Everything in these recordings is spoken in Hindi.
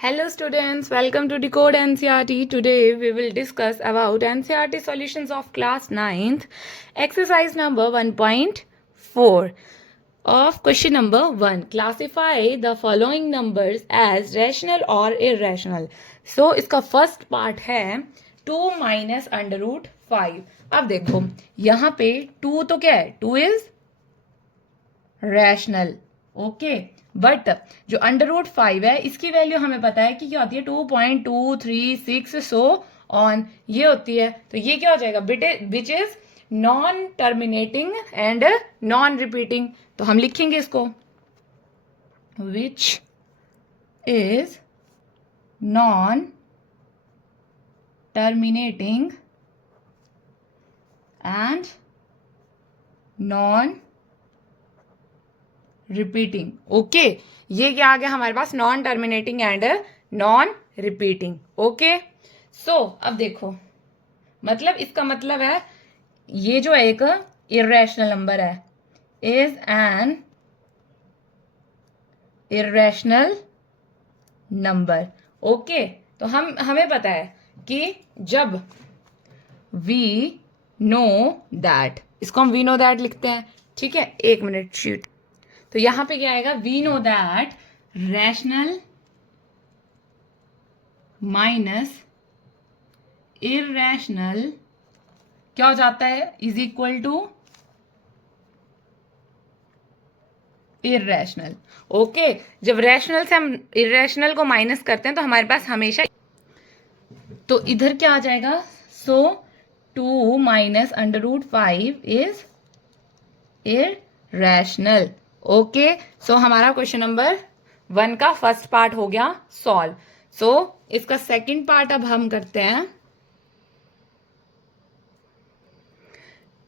Hello students, welcome to Decode NCERT. Today we will discuss about NCERT solutions of class 9th, exercise number 1.4 of question number 1. Classify the following numbers as rational or irrational. So इसका first part है 2 minus under root 5. अब देखो यहाँ पे 2 तो क्या है, 2 is rational. ओके बट जो अंडर रूट 5 है इसकी वैल्यू हमें पता है कि क्या होती है 2.236 सो ऑन ये होती है. तो ये क्या हो जाएगा which is non terminating and non repeating. तो हम लिखेंगे इसको which is non terminating and non repeating. Okay ये क्या आ गया हमारे पास, non terminating and non repeating. Okay so अब देखो मतलब इसका मतलब है ये जो एक इर्रेशनल नंबर है is an irrational number. Okay तो हमें पता है कि जब वी नो दैट, इसको हम वी नो दैट लिखते हैं. ठीक है, एक मिनट शीट. तो यहां पे क्या आएगा, we know that rational minus irrational क्या हो जाता है, is equal to irrational. Okay जब रैशनल से हम इररेशनल को माइनस करते हैं तो हमारे पास हमेशा, तो इधर क्या आ जाएगा, so 2 minus under root 5 is irrational. Okay so हमारा क्वेश्चन नंबर 1 का फर्स्ट पार्ट हो गया सॉल्व. सो इसका सेकंड पार्ट अब हम करते हैं.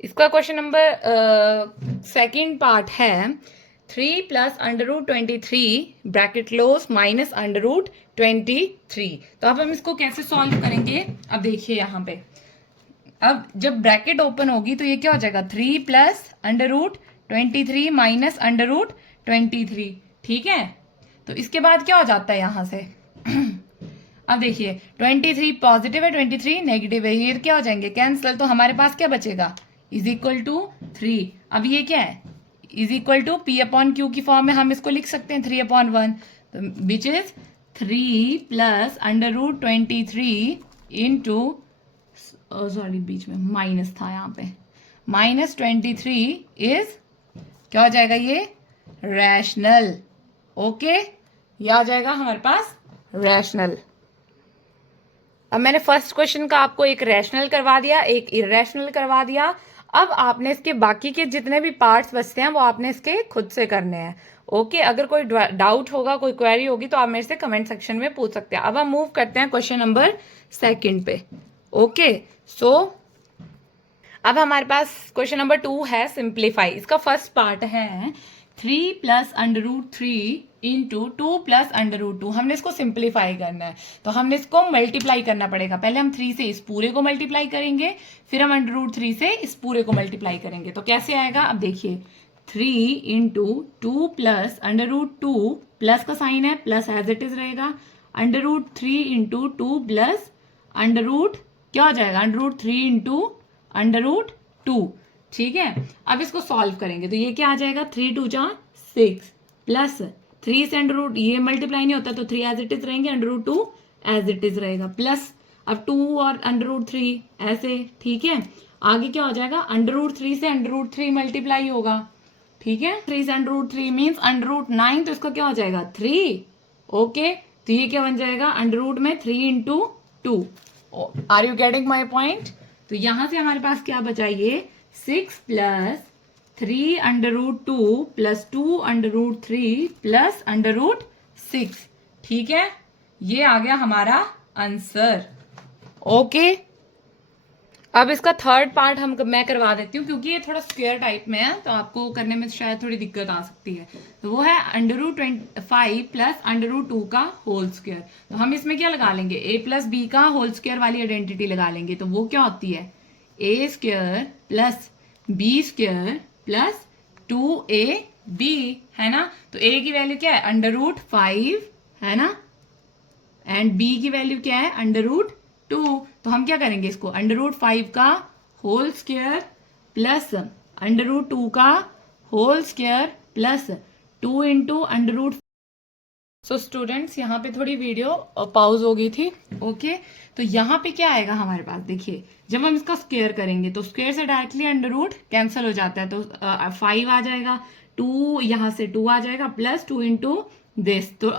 इसका क्वेश्चन नंबर सेकंड पार्ट है 3 plus under root 23 bracket close minus under root 23. तो अब हम इसको कैसे सॉल्व करेंगे, अब देखिए यहाँ पे अब जब ब्रैकेट ओपन होगी तो ये क्या हो जाएगा, 3 plus under root 23 minus under root 23. ठीक है, तो इसके बाद क्या हो जाता है यहां से अब देखिए 23 पॉजिटिव है 23 नेगेटिव है, ये क्या हो जाएंगे कैंसिल. तो हमारे पास क्या बचेगा, इज इक्वल टू 3. अब ये क्या है, is equal to P upon Q की फॉर्म में हम इसको लिख सकते हैं 3/1. तो which is 3 plus under root 23 into, sorry बीच में माइनस था यहाँ पे, माइनस 23 इज क्या हो जाएगा ये रैशनल. ओके ये आ जाएगा हमारे पास रैशनल. अब मैंने फर्स्ट क्वेश्चन का आपको एक रैशनल करवा दिया, एक इररेशनल करवा दिया. अब आपने इसके बाकी के जितने भी पार्ट्स बचते हैं वो आपने इसके खुद से करने हैं. ओके अगर कोई डाउट होगा, कोई क्वेरी होगी तो आप मेरे से कमेंट सेक्शन में पूछ सकते हैं. अब हम मूव करते हैं क्वेश्चन नंबर सेकंड पे. ओके सो अब हमारे पास क्वेश्चन नंबर 2 है सिंप्लीफाई. इसका फर्स्ट पार्ट है 3 plus under root 3 into 2 plus under root 2. हमने इसको सिंप्लीफाई करना है तो हमने इसको मल्टीप्लाई करना पड़ेगा. पहले हम 3 से इस पूरे को मल्टीप्लाई करेंगे, फिर हम अंडर रूट 3 से इस पूरे को मल्टीप्लाई करेंगे. तो कैसे आएगा, अब देखिए 3 into 2 plus under root 2, plus का साइन है प्लस एज इट इज रहेगा, under root 3 into 2 plus under root क्या हो जाएगा, under root 3 into under root 2. ठीक है, अब इसको सॉल्व करेंगे तो ये क्या आ जाएगा, 3 2 जा 6 प्लस 3 से अंडर रूट, ये मल्टीप्लाई नहीं होता तो 3 एज इट इज रहेंगे, under root 2 as it is रहेगा, प्लस अब 2 और अंडर रूट 3 ऐसे. ठीक है, आगे क्या हो जाएगा, अंडर रूट 3 से अंडर रूट 3 मल्टीप्लाई होगा. ठीक है, 3 से under root 3 means under root 9, तो इसका क्या हो जाएगा 3. ओके तो ये क्या बन जाएगा, अंडर रूट में 3 into 2. Are you getting my point. तो यहां से हमारे पास क्या बचा, ये 6 plus 3 under root 2 plus 2 under root 3 plus under root 6. ठीक है, ये आ गया हमारा आंसर. ओके अब इसका थर्ड पार्ट मैं करवा देती हूँ क्योंकि ये थोड़ा स्क्वायर टाइप में है तो आपको करने में शायद थोड़ी दिक्कत आ सकती है. तो वो है under root 5 plus under root 2 का होल स्क्वायर. तो हम इसमें क्या लगा लेंगे, a प्लस बी का होल स्क्वायर वाली आइडेंटिटी लगा लेंगे. तो वो क्या होती है, a square plus B square plus 2ab है ना. तो a की वैल्यू क्या है, अंडर रूट 5 है ना, एंड b की वैल्यू क्या है, √2। तो हम क्या करेंगे, इसको √5 का होल स्क्वायर प्लस √2 का whole square plus 2 into √। So students, यहाँ पे थोड़ी वीडियो पॉज हो गई थी। ओके, तो यहाँ पे क्या आएगा हमारे पास, देखिए जब हम इसका स्क्वायर करेंगे तो स्क्वायर से डायरेक्टली √ कैंसिल हो जाता है, तो 5 आ जाएगा, 2 यहाँ से 2 आ जाएगा, प्लस 2 इंटू दिस, तो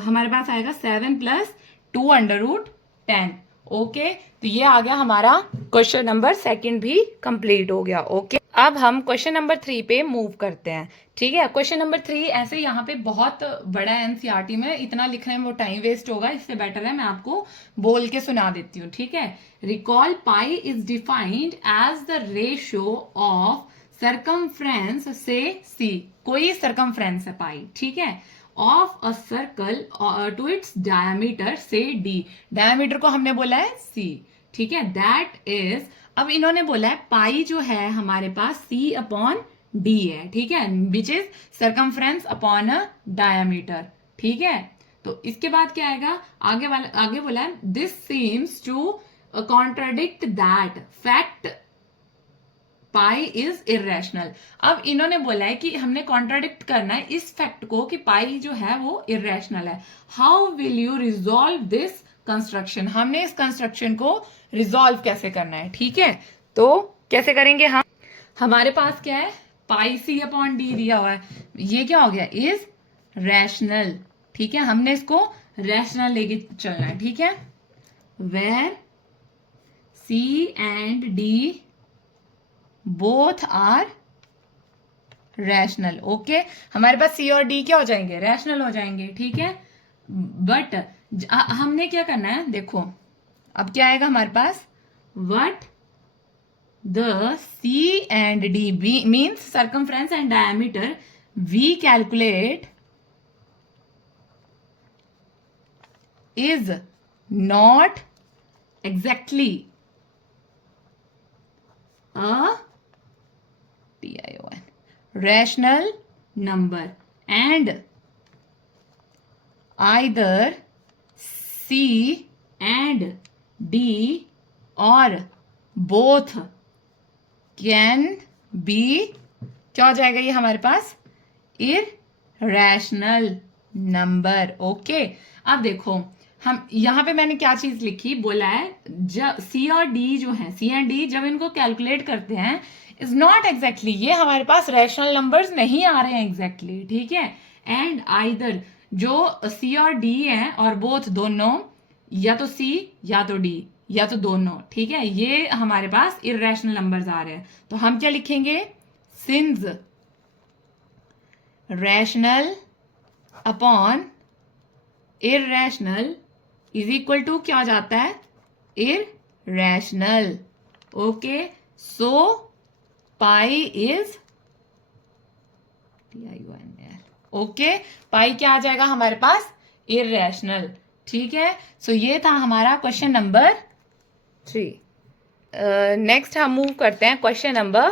हमारे पास आएगा 7 प्लस 2 √10। ओके, तो ये आ गया हमारा क्वेश्चन नंबर 2 भी कंप्लीट हो गया। ओके, अब हम क्वेश्चन नंबर 3 पे मूव करते हैं। ठीक है, क्वेश्चन नंबर 3 ऐसे यहाँ पे बहुत बड़ा एनसीईआरटी में इतना लिखने में वो टाइम वेस्ट होगा, इससे बेटर है मैं आपको बोल के सुना देती हूँ। ठीक है, recall pi is defined as the ratio of circumference से सी, कोई सरकमफ्रेंस है पाई, ठीक है, of a circle to its diameter से डी, डायमीटर को हमने बोला है सी। ठीक है, दैट इज, अब इन्होंने बोला है पाई जो है हमारे पास C/D है। ठीक है, which is circumference upon a diameter. ठीक है, तो इसके बाद क्या आएगा, आगे बोला है this seems to contradict that fact pi is irrational. अब इन्होंने बोला है कि हमने कॉन्ट्राडिक्ट करना है इस फैक्ट को कि पाई जो है वो इरेशनल है। How will you resolve this construction, हमने इस कंस्ट्रक्शन को रिजॉल्व कैसे करना है। ठीक है, तो कैसे करेंगे हम, हमारे पास क्या है, पाई C/D दिया हुआ है, ये क्या हो गया, इज रैशनल। ठीक है, हमने इसको रैशनल लेके चलना है। ठीक है, where C and D both are rational. Okay, हमारे पास C और D क्या हो जाएंगे, रैशनल हो जाएंगे। ठीक है, बट हमने क्या करना है, देखो अब क्या आएगा हमारे पास, what the C and D means circumference and diameter, we calculate is not exactly a TION rational number and either C and D or both can be, क्या हो जाएगा ये हमारे पास, irrational number। ओके, अब देखो हम यहाँ पे मैंने क्या चीज लिखी, बोला है जब C और D जो है, C एंड D जब इनको कैलकुलेट करते हैं इज नॉट एग्जैक्टली, ये हमारे पास रैशनल नंबर्स नहीं आ रहे हैं एग्जैक्टली। ठीक है, एंड आइदर जो C और D है और बोथ दोनों, या तो C या तो D या तो दोनों, ठीक है, ये हमारे पास इरेशनल नंबर्स आ रहे हैं। तो हम क्या लिखेंगे, since rational upon irrational is equal to क्या हो जाता है, irrational. Okay, so pi is TION। Okay, pi क्या आ जाएगा हमारे पास, इरेशनल। ठीक है, सो ये था हमारा क्वेश्चन नंबर 3। नेक्स्ट हम मूव करते हैं क्वेश्चन नंबर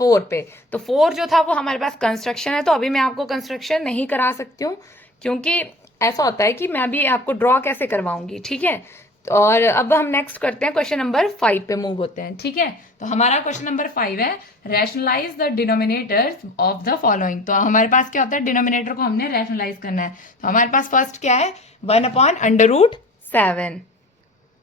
4 पे। तो 4 जो था वो हमारे पास कंस्ट्रक्शन है, तो अभी मैं आपको कंस्ट्रक्शन नहीं करा सकती हूँ क्योंकि ऐसा होता है कि मैं अभी आपको ड्रॉ कैसे करवाऊंगी। ठीक है, और अब हम नेक्स्ट करते हैं क्वेश्चन नंबर 5 पे मूव होते हैं। ठीक है, तो हमारा क्वेश्चन नंबर 5 है rationalise the denominators of the following. तो हमारे पास क्या होता है, डिनोमिनेटर को हमने रैशनलाइज करना है। तो हमारे पास फर्स्ट क्या है, 1/√7।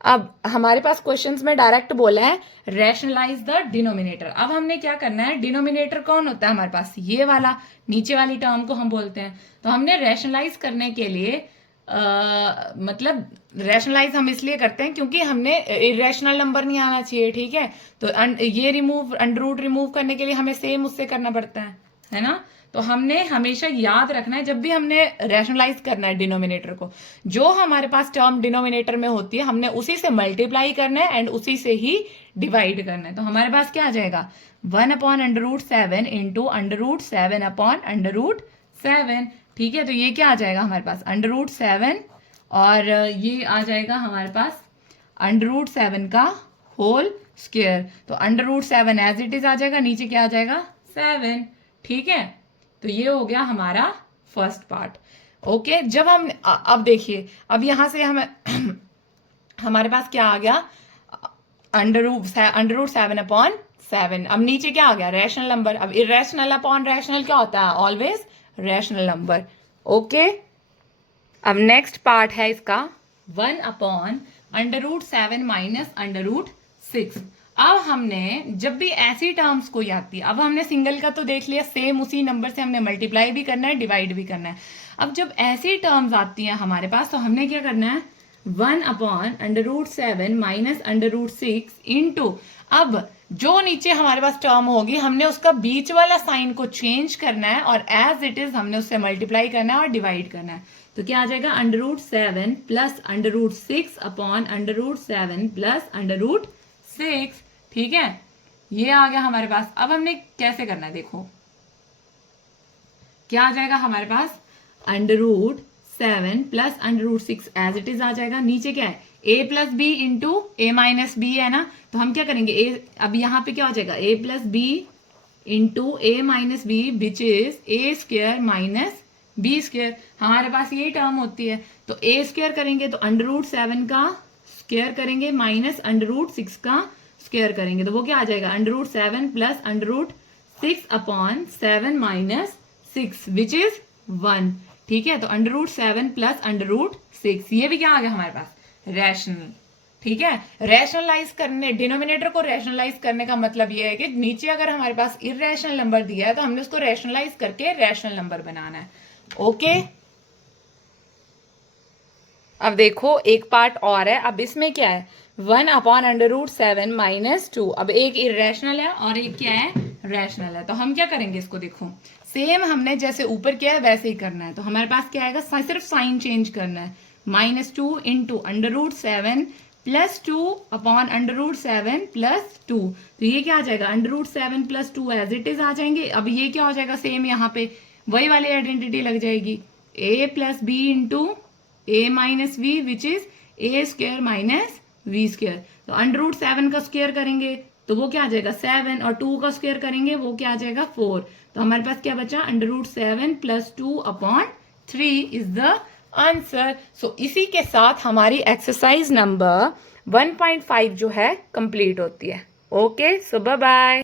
अब हमारे पास क्वेश्चंस में डायरेक्ट बोला है रैशनलाइज द डिनोमिनेटर। अब हमने क्या करना है, डिनोमिनेटर कौन होता है हमारे पास, ये वाला नीचे वाली टर्म को हम बोलते हैं। तो हमने रैशनलाइज करने के लिए मतलब रैशनलाइज हम इसलिए करते हैं क्योंकि हमने इरेशनल नंबर नहीं आना चाहिए। ठीक है, तो ये रिमूव, √ रिमूव करने के लिए हमें सेम उससे करना पड़ता है ना। तो हमने हमेशा याद रखना है जब भी हमने रैशनलाइज करना है डिनोमिनेटर को, जो हमारे पास टर्म डिनोमिनेटर में होती है हमने उसी से मल्टीप्लाई करना है एंड उसी से ही डिवाइड करना है। तो हमारे पास क्या आ जाएगा, 1/√7 इंटू √7/√7। ठीक है, तो ये क्या आ जाएगा हमारे पास, √7, और ये आ जाएगा हमारे पास √7 का होल स्क्वायर। तो √7 एज इट इज आ जाएगा, नीचे क्या आ जाएगा, 7। ठीक है, तो ये हो गया हमारा फर्स्ट पार्ट। ओके, जब हम अब देखिए, अब यहां से हम हमारे पास क्या आ गया, अंडर रूट 7/7। अब नीचे क्या आ गया, रैशनल नंबर। अब इरेशनल अपॉन रैशनल क्या होता है, ऑलवेज रैशनल नंबर। ओके, अब नेक्स्ट पार्ट है इसका 1/√7 माइनस √6। अब हमने जब भी ऐसी टर्म्स कोई आती है, अब हमने सिंगल का तो देख लिया, सेम उसी नंबर से हमने मल्टीप्लाई भी करना है, डिवाइड भी करना है। अब जब ऐसी टर्म्स आती हैं हमारे पास, तो हमने क्या करना है, 1/√7 माइनस √6 इंटू, अब जो नीचे हमारे पास टर्म होगी हमने उसका बीच वाला साइन को चेंज करना है और एज इट इज हमने उससे मल्टीप्लाई करना है और डिवाइड करना है। तो क्या आ जाएगा, √7 प्लस √6 अपॉन √7 प्लस √6। ठीक है, ये आ गया हमारे पास। अब हमने कैसे करना है, देखो क्या आ जाएगा हमारे पास, √7 प्लस √6 एज इट इज आ जाएगा। नीचे क्या है, a plus B into A minus B है ना, तो हम क्या करेंगे, a, अब यहाँ पे क्या हो जाएगा, a plus B into A minus B which is A square minus B square. हमारे पास ये टर्म होती है, तो a स्क्वेयर करेंगे तो √7 का स्क्वेयर करेंगे माइनस √6 का स्क्वेयर करेंगे, तो वो क्या आ जाएगा, √7 plus √6 upon 7 minus 6 which is 1। ठीक है, तो √7 प्लस √6, ये भी क्या आ गया हमारे पास, रैशनल। ठीक है, रैशनलाइज करने, डिनोमिनेटर को रैशनलाइज करने का मतलब ये है कि नीचे अगर हमारे पास इरेशनल नंबर दिया है तो हमने उसको रैशनलाइज करके रैशनल नंबर बनाना है। ओके, अब देखो एक पार्ट और है। अब इसमें क्या है, 1/√7 माइनस 2। अब एक इरेशनल है और एक क्या है, रैशनल है। तो हम क्या करेंगे इसको, देखो सेम हमने जैसे ऊपर किया है वैसे ही करना है। तो हमारे पास क्या आएगा, सिर्फ साइन चेंज करना है, -2 इंटू √7 प्लस 2 अपॉन √7 प्लस 2। तो ये क्या आ जाएगा, √7 प्लस 2 एज इट इज आ जाएंगे। अब ये क्या हो जाएगा, सेम यहाँ पे वही वाली आइडेंटिटी लग जाएगी, a plus B into a minus V which is a square minus v square. तो √7 का स्क्वेयर करेंगे तो वो क्या आ जाएगा 7, और 2 का स्क्वेयर करेंगे वो क्या आ जाएगा 4। तो हमारे पास क्या बचा, √7 plus 2 upon 3 is the answer. So इसी के साथ हमारी एक्सरसाइज नंबर 1.5 जो है कंप्लीट होती है। ओके, सो बाय बाय।